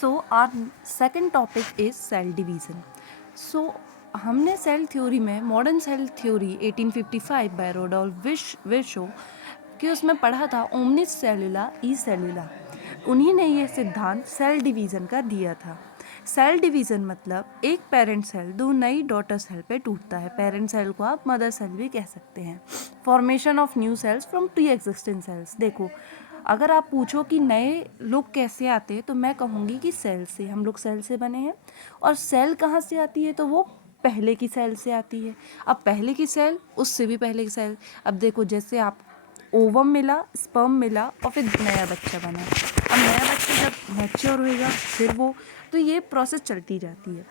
So our second topic is cell division. So हमने cell theory में modern cell theory 1855 by Rudolf Virchow कि उसमें पढ़ा था ओमनिस सेलुला ई सेलुला। उन्हीं ने ये सिद्धांत सेल डिवीज़न का दिया था। सेल डिवीज़न मतलब एक पेरेंट सेल दो नई डॉटर सेल पे टूटता है। पेरेंट सेल को आप मदर सेल भी कह सकते हैं। Formation of new sales from pre existing cells. देखो, अगर आप पूछो कि नए लोग कैसे आते हैं तो मैं कहूँगी कि सेल से। हम लोग सेल से बने हैं। और सेल कहाँ से आती है? तो वो पहले की सेल से आती है। अब पहले की सेल, उससे भी पहले की सेल। अब देखो, जैसे आप ओवम मिला, स्पर्म मिला और फिर नया बच्चा बना। अब नया बच्चा जब मैच्योर होएगा फिर वो, तो ये प्रोसेस चलती जाती है।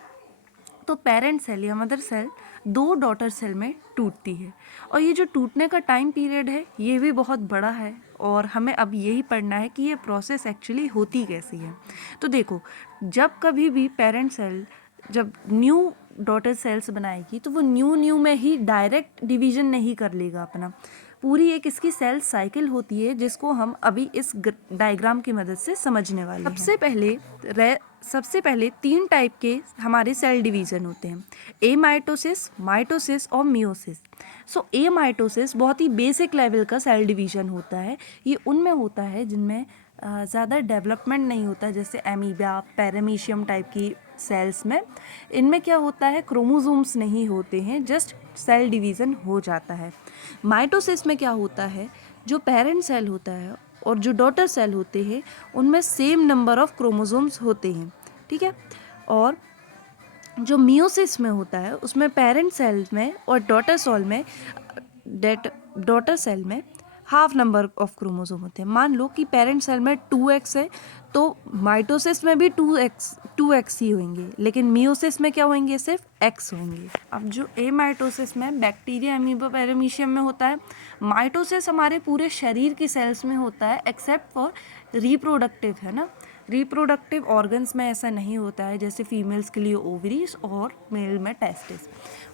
तो पेरेंट सेल या मदर सेल दो डॉटर सेल में टूटती है। और ये जो टूटने का टाइम पीरियड है ये भी बहुत बड़ा है। और हमें अब यही पढ़ना है कि ये प्रोसेस एक्चुअली होती कैसी है। तो देखो, जब कभी भी पेरेंट सेल जब न्यू डॉटर सेल्स बनाएगी तो वो न्यू में ही डायरेक्ट डिवीजन नहीं कर लेगा अपना। पूरी एक इसकी सेल साइकिल होती है जिसको हम अभी इस डायग्राम की मदद से समझने वाले हैं। सबसे पहले तीन टाइप के हमारे सेल डिवीज़न होते हैं, ए माइटोसिस, माइटोसिस और मियोसिस। सो ए माइटोसिस बहुत ही बेसिक लेवल का सेल डिवीज़न होता है। ये उनमें होता है जिनमें ज़्यादा डेवलपमेंट नहीं होता, जैसे एमीबा, पैरामीशियम टाइप की सेल्स में। इनमें क्या होता है, क्रोमोसोम्स नहीं होते हैं, जस्ट सेल डिवीज़न हो जाता है। माइटोसिस में क्या होता है, जो पेरेंट सेल होता है और जो डॉटर सेल होते हैं उनमें सेम नंबर ऑफ क्रोमोसोम्स होते हैं, ठीक है। और जो मियोसिस में होता है उसमें पेरेंट सेल में और डॉटर सेल में हाफ नंबर ऑफ क्रोमोसोम होते हैं। मान लो कि पेरेंट सेल में 2x है तो माइटोसिस में भी 2x ही होंगे, लेकिन मियोसिस में क्या होंगे, सिर्फ x होंगे। अब जो ए माइटोसिस में बैक्टीरिया, अमीबा, पैरामीशियम में होता है। माइटोसिस हमारे पूरे शरीर की सेल्स में होता है एक्सेप्ट फॉर रिप्रोडक्टिव, है ना। रिप्रोडक्टिव ऑर्गन्स में ऐसा नहीं होता है, जैसे फीमेल्स के लिए ओवरीज और मेल में टेस्टिस,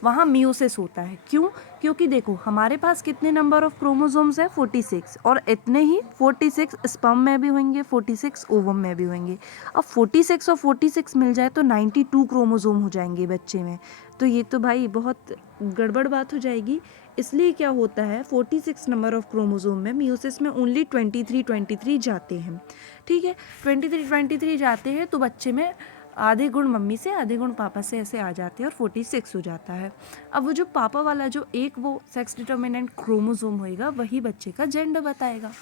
वहाँ मियोसिस होता है। क्यों? क्योंकि देखो, हमारे पास कितने नंबर ऑफ क्रोमोसोम्स है, 46, और इतने ही 46 स्पर्म में भी होंगे, 46 ओवम में भी होंगे। अब 46 और 46 मिल जाए तो 92 क्रोमोसोम हो जाएंगे बच्चे में। तो ये तो भाई बहुत गड़बड़ बात हो जाएगी। इसलिए क्या होता है, 46 नंबर ऑफ क्रोमोसोम में मियोसिस में ओनली 23 जाते हैं, ठीक है। 23 जाते हैं तो बच्चे में आधे गुण मम्मी से आधे गुण पापा से ऐसे आ जाते हैं और 46 हो जाता है। अब वो जो पापा वाला जो एक वो सेक्स डिटर्मिनेंट क्रोमोसोम होएगा वही बच्चे का जेंडर बताएगा।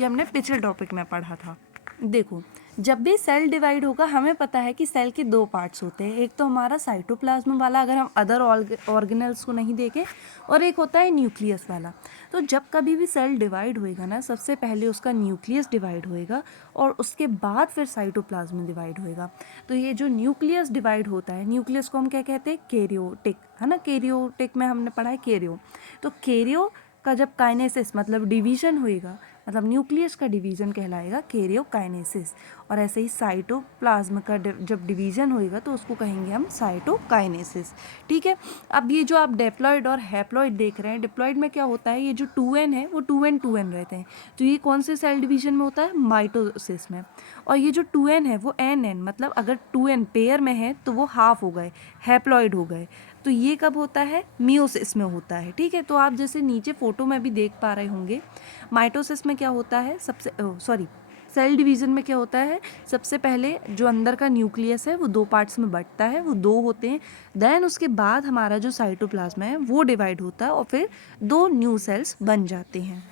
ये हमने पिछले टॉपिक में पढ़ा था। देखो, जब भी सेल डिवाइड होगा हमें पता है कि सेल के दो पार्ट्स होते हैं। एक तो हमारा साइटोप्लाज्म वाला, अगर हम अदर ऑर्गेनल्स को नहीं देखें, और एक होता है न्यूक्लियस वाला। तो जब कभी भी सेल डिवाइड होएगा ना, सबसे पहले उसका न्यूक्लियस डिवाइड होएगा और उसके बाद फिर साइटोप्लाज्म डिवाइड होएगा। तो ये जो न्यूक्लियस डिवाइड होता है, न्यूक्लियस को हम क्या कहते हैं, कैरियोटिक, है ना। कैरियोटिक में हमने पढ़ा है कैरियो। तो कैरियो का जब काइनेसिस मतलब डिवीजन होएगा, मतलब न्यूक्लियस का डिवीजन कहलाएगा कैरियोकाइनेसिस। और ऐसे ही साइटोप्लाज्म का जब डिवीजन होएगा तो उसको कहेंगे हम साइटोकाइनेसिस, ठीक है। अब ये जो आप डिप्लॉइड और हैप्लॉइड देख रहे हैं, डिप्लॉइड में क्या होता है, ये जो 2n है वो 2n रहते हैं। तो ये कौन से सेल डिवीजन में होता है, माइटोसिस में। और ये जो 2n है वो n मतलब अगर 2n पेयर में है तो वो हाफ हो गए, हैप्लॉइड हो गए। तो ये कब होता है, मियोसिस में होता है, ठीक है। तो आप जैसे नीचे फोटो में भी देख पा रहे होंगे, माइटोसिस में क्या होता है, सेल डिवीज़न में क्या होता है, सबसे पहले जो अंदर का न्यूक्लियस है वो दो पार्ट्स में बंटता है, वो दो होते हैं। देन उसके बाद हमारा जो साइटोप्लाज्म है वो डिवाइड होता है और फिर दो न्यू सेल्स बन जाते हैं।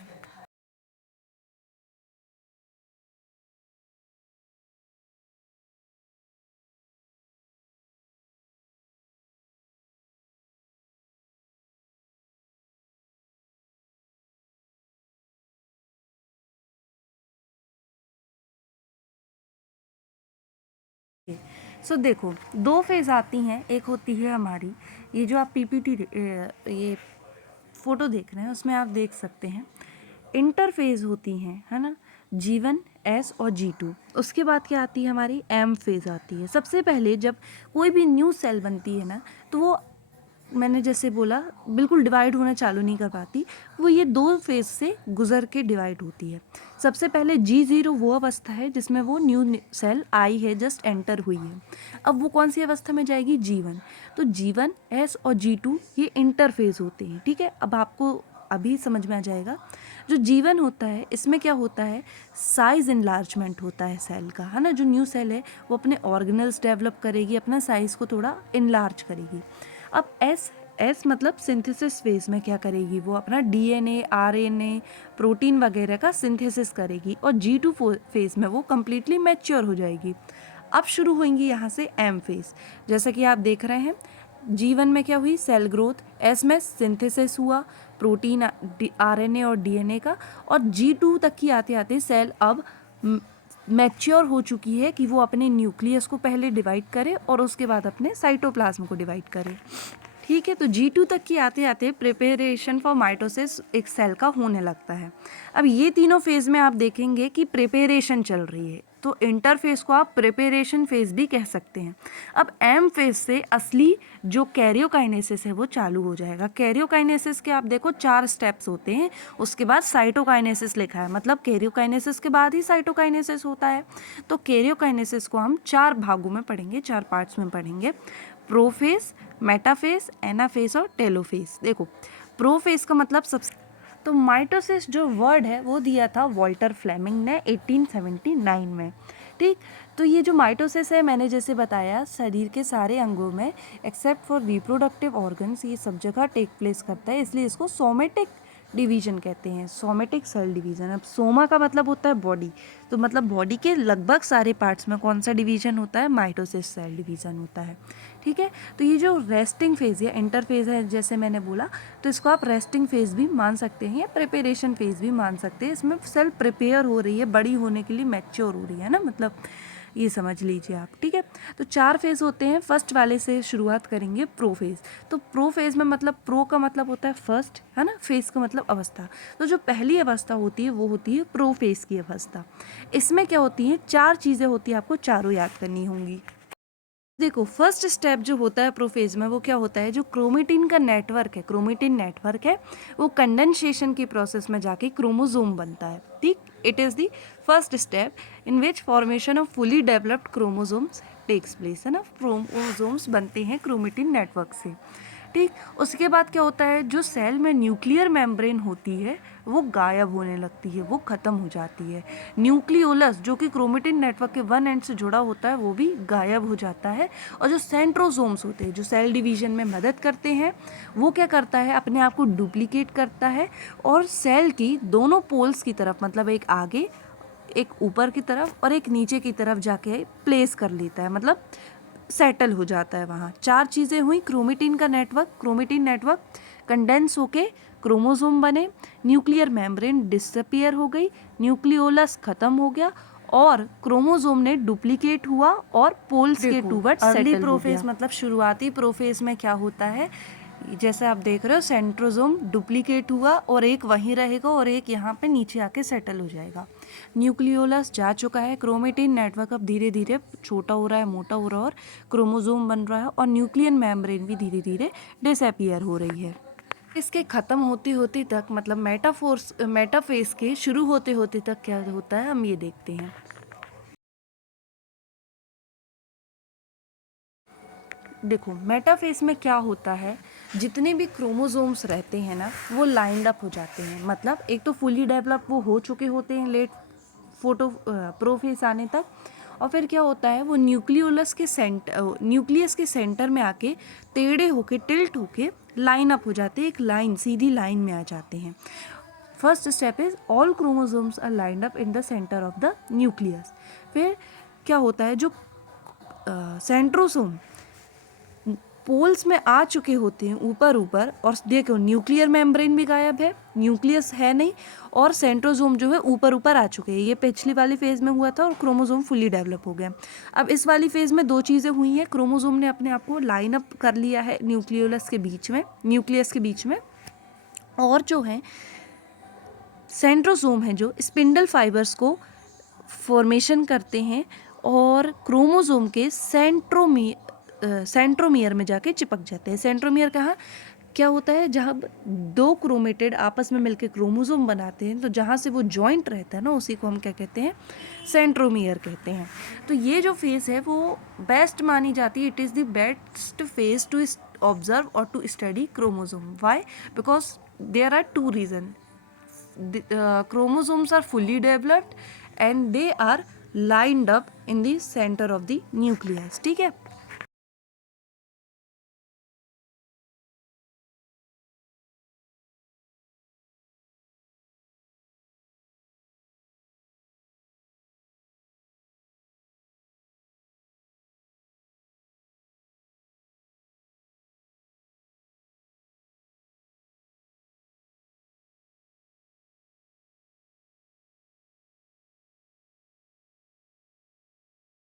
सो देखो, दो फेज़ आती हैं। एक होती है हमारी, ये जो आप पीपीटी ये फोटो देख रहे हैं उसमें आप देख सकते हैं इंटरफेज होती हैं, है ना, G1, S और G2। उसके बाद क्या आती है, हमारी एम फेज़ आती है। सबसे पहले जब कोई भी न्यू सेल बनती है ना, तो वो मैंने जैसे बोला बिल्कुल डिवाइड होना चालू नहीं कर पाती, वो ये 2 फेज से गुजर के डिवाइड होती है। सबसे पहले G0 वो अवस्था है जिसमें वो न्यू सेल आई है, जस्ट एंटर हुई है। अब वो कौन सी अवस्था में जाएगी? G1। तो G1, S और G2 ये इंटरफेज होते हैं, ठीक है। अब आपको अभी समझ में आ जाएगा। जो G1 होता है इसमें क्या होता है, साइज़ इनलार्जमेंट होता है सेल का, है ना। जो न्यू सेल है वो अपने ऑर्गेनल्स डेवलप करेगी, अपना साइज़ को थोड़ा इनलार्ज करेगी। अब एस मतलब सिंथेसिस फेज में क्या करेगी, वो अपना DNA, RNA, प्रोटीन वगैरह का सिंथेसिस करेगी। और G2 फेज में वो कम्प्लीटली मैच्योर हो जाएगी। अब शुरू होंगी यहाँ से M फेज। जैसा कि आप देख रहे हैं, G1 में क्या हुई, सेल ग्रोथ, S में सिंथेसिस हुआ प्रोटीन, RNA और DNA का, और G2 तक की आते आते सेल अब मैच्योर हो चुकी है कि वो अपने न्यूक्लियस को पहले डिवाइड करे और उसके बाद अपने साइटोप्लाज्म को डिवाइड करे, ठीक है। तो G2 तक की आते आते प्रिपरेशन फॉर माइटोसिस एक सेल का होने लगता है। अब ये तीनों फेज में आप देखेंगे कि प्रिपरेशन चल रही है, तो इंटरफेज को आप प्रिपरेशन फेज भी कह सकते हैं। अब M फेज से असली जो कैरियोकाइनेसिस है वो चालू हो जाएगा। कैरियोकाइनेसिस के आप देखो 4 स्टेप्स होते हैं, उसके बाद साइटोकाइनेसिस लिखा है, मतलब कैरियोकाइनेसिस के बाद ही साइटोकाइनेसिस होता है। तो कैरियोकाइनेसिस को हम 4 भागों में पढ़ेंगे, 4 पार्ट्स में पढ़ेंगे। प्रोफेज, मेटाफेज, एनाफेज और टेलोफेज। देखो प्रोफेज का मतलब तो माइटोसिस जो वर्ड है वो दिया था वॉल्टर फ्लेमिंग ने 1879 में, ठीक। तो ये जो माइटोसिस है, मैंने जैसे बताया, शरीर के सारे अंगों में एक्सेप्ट फॉर रिप्रोडक्टिव ऑर्गन्स ये सब जगह टेक प्लेस करता है, इसलिए इसको सोमेटिक डिवीजन कहते हैं, सोमेटिक सेल डिवीजन। अब सोमा का मतलब होता है बॉडी, तो मतलब बॉडी के लगभग सारे पार्ट्स में कौन सा डिवीजन होता है, माइटोसिस सेल डिवीजन होता है, ठीक है। तो ये जो रेस्टिंग फेज या इंटरफेज है, जैसे मैंने बोला, तो इसको आप रेस्टिंग फेज भी मान सकते हैं या प्रिपरेशन फेज भी मान सकते हैं। इसमें सेल प्रिपेयर हो रही है, बड़ी होने के लिए मैच्योर हो रही है ना, मतलब ये समझ लीजिए आप, ठीक है। तो 4 फेज होते हैं, फर्स्ट वाले से शुरुआत करेंगे, प्रो फेज। तो प्रो फेज में मतलब प्रो का मतलब होता है फर्स्ट, है ना, फेज का मतलब अवस्था। तो जो पहली अवस्था होती है वो होती है प्रो फेज की अवस्था। इसमें क्या होती है, 4 चीज़ें होती है, आपको चारों याद करनी होंगी। देखो फर्स्ट स्टेप जो होता है प्रोफेज में, वो क्या होता है, जो क्रोमेटिन का नेटवर्क है, क्रोमेटिन नेटवर्क है, वो कंडेंसेशन की प्रोसेस में जाके क्रोमोसोम बनता है, ठीक। It is the first step in which formation of fully developed chromosomes takes place, है ना। क्रोमोसोम्स बनते हैं क्रोमेटिन नेटवर्क से, ठीक। उसके बाद क्या होता है, जो सेल में न्यूक्लियर मेम्ब्रेन होती है वो गायब होने लगती है, वो ख़त्म हो जाती है। न्यूक्लियोलस जो कि क्रोमेटिन नेटवर्क के वन एंड से जुड़ा होता है वो भी गायब हो जाता है। और जो सेंट्रोसोम्स होते हैं, जो सेल डिवीजन में मदद करते हैं, वो क्या करता है, अपने आप को डुप्लीकेट करता है और सेल की दोनों पोल्स की तरफ, मतलब एक आगे, एक ऊपर की तरफ और एक नीचे की तरफ जाके प्लेस कर लेता है, मतलब सेटल हो जाता है वहाँ। 4 चीज़ें हुई, क्रोमेटिन का नेटवर्क, क्रोमेटिन नेटवर्क कंडेंस होके क्रोमोसोम बने, न्यूक्लियर मेम्ब्रेन डिसअपियर हो गई, न्यूक्लियोलस खत्म हो गया और क्रोमोसोम ने डुप्लीकेट हुआ और पोल्स के टूवर्ड्स सेटल हो गया। अर्ली प्रोफेज मतलब शुरुआती प्रोफेज में क्या होता है, जैसे आप देख रहे हो, सेंट्रोसोम डुप्लीकेट हुआ और एक वहीं रहेगा और एक यहाँ पे नीचे आके सेटल हो जाएगा। न्यूक्लियोलस जा चुका है, क्रोमेटिन नेटवर्क अब धीरे धीरे छोटा हो रहा है, मोटा हो रहा है और क्रोमोसोम बन रहा है और न्यूक्लियर मेम्ब्रेन भी धीरे धीरे डिसअपियर हो रही है। इसके ख़त्म होते होते तक, मतलब मेटाफेज के शुरू होते होते तक क्या होता है, हम ये देखते हैं। देखो मेटाफेज में क्या होता है, जितने भी क्रोमोसोम्स रहते हैं ना वो लाइंड अप हो जाते हैं, मतलब एक तो फुली डेवलप वो हो चुके होते हैं लेट प्रोफेज आने तक, और फिर क्या होता है, वो न्यूक्लियोलस के न्यूक्लियस के सेंटर में आके टेढ़े होके, टिल्ट होके लाइन अप हो जाते हैं, एक लाइन, सीधी लाइन में आ जाते हैं। First step is all chromosomes are lined up in the centre of the nucleus. फिर क्या होता है, जो सेंट्रोसोम पोल्स में आ चुके होते हैं ऊपर ऊपर, और देखो न्यूक्लियर मेम्ब्रेन भी गायब है, न्यूक्लियस है नहीं, और सेंट्रोसोम जो है ऊपर ऊपर आ चुके हैं। ये पिछली वाली फेज में हुआ था और क्रोमोसोम फुली डेवलप हो गया। अब इस वाली फेज में 2 चीज़ें हुई हैं, क्रोमोसोम ने अपने आप को लाइन अप कर लिया है न्यूक्लियोलस के बीच में, न्यूक्लियस के बीच में, और जो है सेंट्रोसोम है जो स्पिंडल फाइबर्स को फॉर्मेशन करते हैं और क्रोमोसोम के सेंट्रोमियर में जाके चिपक जाते हैं। सेंट्रोमियर कहाँ क्या होता है, जहाँ दो क्रोमेटिड आपस में मिलकर क्रोमोसोम बनाते हैं, तो जहाँ से वो जॉइंट रहता है ना, उसी को हम क्या कहते हैं, सेंट्रोमियर कहते हैं। तो ये जो फेज है वो बेस्ट मानी जाती है, it is the best phase to observe और to study chromosome. Why? Because there are two reason, chromosomes are fully developed and they are lined up in the center of the nucleus। ठीक है।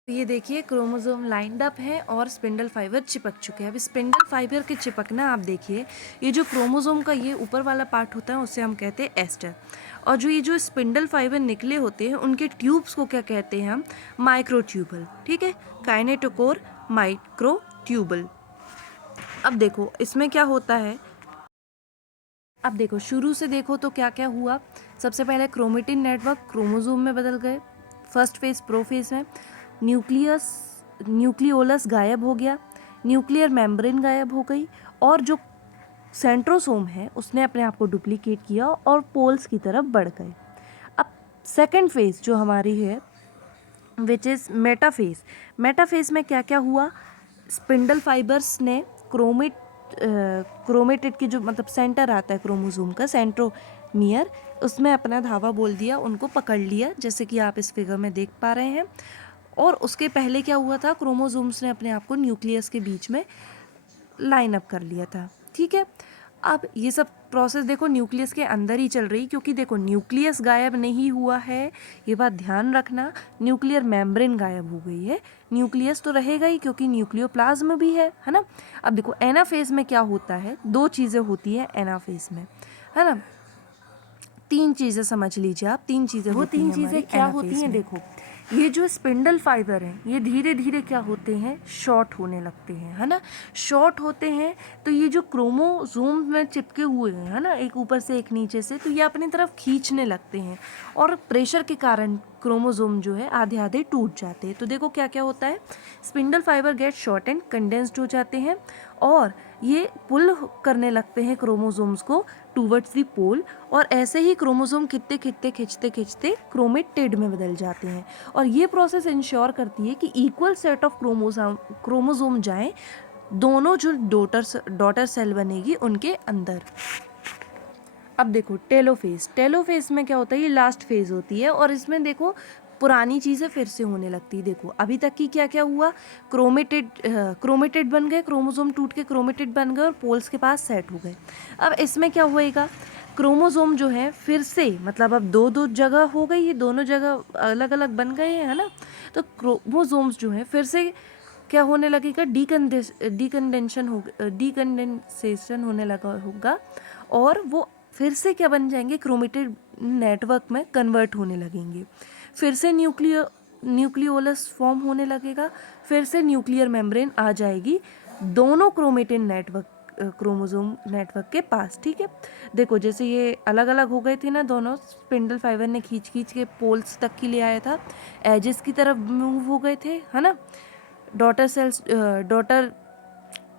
ये देखिए chromosome lined up है और spindle fibre चिपक चुके हैं। अब स्पिंडल फाइबर के चिपकना आप देखिए, ये जो क्रोमोसोम का ये ऊपर वाला पार्ट होता है उसे हम कहते हैं एस्टर, और जो ये जो स्पिंडल फाइबर निकले होते हैं उनके ट्यूब्स को क्या कहते हैं हम, माइक्रोट्यूबल। ठीक है, काइनेटोकोर माइक्रोट्यूबल। अब देखो इसमें क्या होता है, अब देखो शुरू से देखो तो क्या क्या हुआ। सबसे पहले क्रोमेटिन नेटवर्क क्रोमोसोम में बदल गए, फर्स्ट फेज प्रोफेज में। न्यूक्लियोलस गायब हो गया, न्यूक्लियर मेम्ब्रेन गायब हो गई, और जो सेंट्रोसोम है उसने अपने आप को डुप्लीकेट किया और पोल्स की तरफ बढ़ गए। अब सेकेंड फेज जो हमारी है विच इज़ मेटाफेज। मेटाफेज में क्या क्या हुआ, स्पिंडल फाइबर्स ने क्रोमेटिड की जो मतलब सेंटर आता है क्रोमोसोम का, सेंट्रोमियर, उसमें अपना धावा बोल दिया, उनको पकड़ लिया, जैसे कि आप इस फिगर में देख पा रहे हैं। और उसके पहले क्या हुआ था, क्रोमोसोम्स ने अपने आप को न्यूक्लियस के बीच में लाइन अप कर लिया था। ठीक है, अब ये सब प्रोसेस देखो न्यूक्लियस के अंदर ही चल रही, क्योंकि देखो न्यूक्लियस गायब नहीं हुआ है, ये बात ध्यान रखना। न्यूक्लियर मेम्ब्रेन गायब हो गई है, न्यूक्लियस तो रहेगा ही क्योंकि न्यूक्लियोप्लाज्म भी है ना। अब देखो एनाफेज में क्या होता है, दो चीज़ें होती हैं एनाफेज में, है ना। तीन चीज़ें समझ लीजिए आप, तीन चीज़ें, वो तीन चीज़ें क्या होती हैं, देखो ये जो स्पिंडल फाइबर हैं ये धीरे धीरे क्या होते हैं, शॉर्ट होने लगते हैं, है ना। शॉर्ट होते हैं तो ये जो क्रोमोसोम में चिपके हुए हैं, है ना, एक ऊपर से एक नीचे से, तो ये अपनी तरफ खींचने लगते हैं और प्रेशर के कारण क्रोमोसोम जो है आधे आधे टूट जाते हैं। तो देखो क्या क्या होता है, spindle fibre get short and condensed हो जाते हैं और ये पुल करने लगते हैं क्रोमोसोम्स को टूवर्ड्स दी पोल, और ऐसे ही क्रोमोसोम खिंचते खिंचते खिंचते खिंचते क्रोमेटिड में बदल जाते हैं। और ये प्रोसेस इंश्योर करती है कि इक्वल सेट ऑफ क्रोमोसोम जाएं दोनों जो डॉटर सेल बनेगी उनके अंदर। अब देखो टेलोफेज। टेलोफेज में क्या होता है, ये लास्ट फेज होती है और इसमें देखो पुरानी चीज़ें फिर से होने लगती है। देखो अभी तक की क्या क्या हुआ, क्रोमेटिड बन गए, क्रोमोसोम टूट के क्रोमेटिड बन गए और पोल्स के पास सेट हो गए। अब इसमें क्या होएगा, क्रोमोसोम जो है फिर से मतलब अब दो दो जगह हो गई, ये दोनों जगह अलग अलग बन गए हैं, है ना। तो क्रोमोसोम्स जो है फिर से क्या होने लगेगा, डीकंडेंसेशन होने लगा होगा, और वो फिर से क्या बन जाएंगे, क्रोमेटिड नेटवर्क में कन्वर्ट होने लगेंगे। फिर से न्यूक्लियोलस फॉर्म होने लगेगा, फिर से न्यूक्लियर मेम्ब्रेन आ जाएगी दोनों क्रोमेटिन नेटवर्क क्रोमोसोम नेटवर्क के पास। ठीक है, देखो जैसे ये अलग अलग हो गए थे ना दोनों, स्पिंडल फाइबर ने खींच खींच के पोल्स तक की ले आया था, एजेस की तरफ मूव हो गए थे, है ना। डॉटर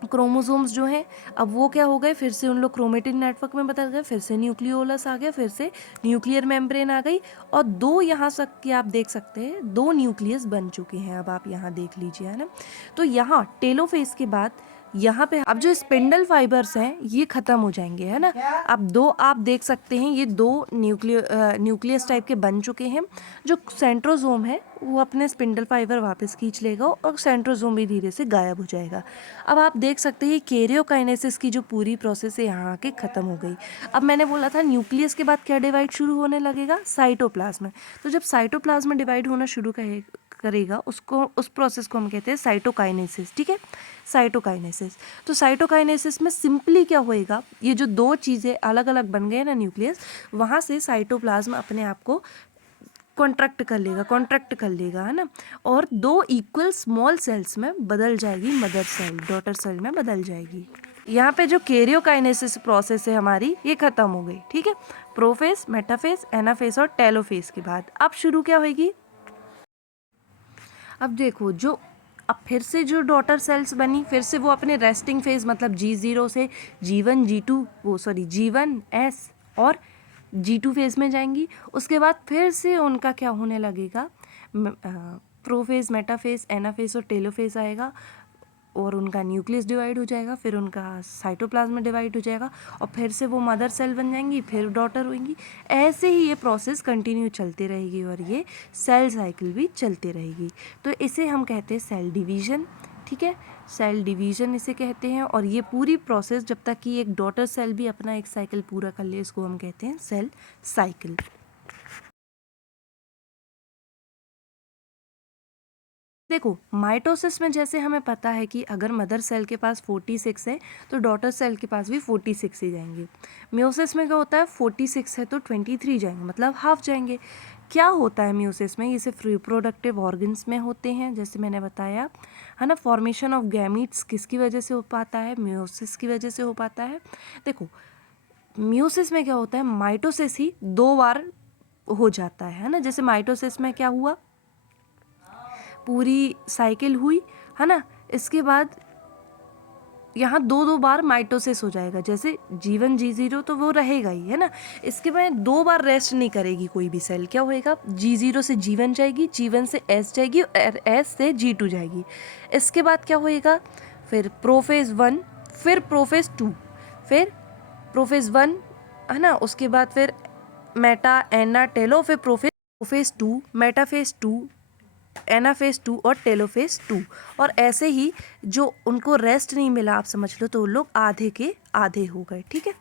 क्रोमोसोम्स जो हैं अब वो क्या हो गए, फिर से उन लोग क्रोमेटिन नेटवर्क में बदल गए, फिर से न्यूक्लियोलस आ गया, फिर से न्यूक्लियर मेम्ब्रेन आ गई, और दो यहाँ तक कि आप देख सकते हैं दो न्यूक्लियस बन चुके हैं। अब आप यहाँ देख लीजिए, है ना। तो यहाँ टेलोफेज के बाद यहाँ पे अब जो स्पिंडल फाइबर्स हैं ये खत्म हो जाएंगे, है ना। अब दो आप देख सकते हैं, ये दो न्यूक्लियस टाइप के बन चुके हैं। जो सेंट्रोसोम है वो अपने स्पिंडल फाइबर वापस खींच लेगा और सेंट्रोसोम भी धीरे से गायब हो जाएगा। अब आप देख सकते हैं कैरियोकाइनेसिस की जो पूरी प्रोसेस है यहाँ आके ख़त्म हो गई। अब मैंने बोला था न्यूक्लियस के बाद क्या डिवाइड शुरू होने लगेगा, साइटोप्लाज्म। तो जब साइटोप्लाज्म डिवाइड होना शुरू करेगा उसको, उस प्रोसेस को हम कहते हैं साइटोकाइनेसिस। ठीक है, साइटोकाइनेसिस। तो साइटोकाइनेसिस में सिंपली क्या होएगा, ये जो दो चीज़ें अलग अलग बन गए ना न्यूक्लियस, वहाँ से साइटोप्लाज्म अपने आप को कॉन्ट्रैक्ट कर लेगा, है ना, और 2 इक्वल स्मॉल सेल्स में बदल जाएगी, मदर सेल डॉटर सेल में बदल जाएगी। यहाँ पे जो कैरियोकाइनेसिस प्रोसेस है हमारी ये खत्म हो गई, ठीक है। प्रोफेज, मेटाफेज, एनाफेज और टेलोफेज के बाद अब शुरू क्या होगी, अब देखो जो अब फिर से जो डॉटर सेल्स बनी, फिर से वो अपने रेस्टिंग फेज मतलब G0 से G1 G2 G1 S और G2 फेज में जाएंगी। उसके बाद फिर से उनका क्या होने लगेगा, प्रोफेज, मेटाफेज, एनाफेज और टेलोफेज आएगा और उनका न्यूक्लियस डिवाइड हो जाएगा, फिर उनका साइटोप्लाज्म डिवाइड हो जाएगा और फिर से वो मदर सेल बन जाएंगी, फिर डॉटर होंगी। ऐसे ही ये प्रोसेस कंटिन्यू चलती रहेगी और ये सेल साइकिल भी चलती रहेगी। तो इसे हम कहते हैं सेल डिवीज़न, ठीक है, सेल डिवीज़न इसे कहते हैं। और ये पूरी प्रोसेस जब तक कि एक डॉटर सेल भी अपना एक साइकिल पूरा कर ले, इसको हम कहते हैं सेल साइकिल। देखो माइटोसिस में जैसे हमें पता है कि अगर मदर सेल के पास 46 है तो डॉटर सेल के पास भी 46 ही जाएंगे। म्योसिस में क्या होता है, 46 है तो 23 जाएंगे, मतलब हाफ जाएंगे। क्या होता है म्योसिस में, ये सिर्फ रिप्रोडक्टिव ऑर्गन्स में होते हैं, जैसे मैंने बताया है ना। फॉर्मेशन ऑफ गैमीट्स किसकी वजह से हो पाता है, म्योसिस की वजह से हो पाता है। देखो म्योसिस में क्या होता है, माइटोसिस ही 2 बार हो जाता है ना। जैसे माइटोसिस में क्या हुआ, पूरी साइकिल हुई, है ना, इसके बाद यहाँ 2 बार माइटोसिस हो जाएगा। जैसे G1 G0 तो वो रहेगा ही, है ना। इसके बाद 2 बार रेस्ट नहीं करेगी कोई भी सेल। क्या होएगा, G0 से G1 जाएगी, G1 से S जाएगी और S से G2 जाएगी। इसके बाद क्या होएगा, फिर प्रोफेज 1, फिर प्रोफेज 2, फिर प्रोफेज 1, है ना, उसके बाद फिर मेटा, एना, टेलो, फिर प्रोफेज 2, मेटाफेज 2, एनाफेज 2 और टेलोफेज 2। और ऐसे ही जो उनको रेस्ट नहीं मिला, आप समझ लो, तो वो लोग आधे के आधे हो गए, ठीक है।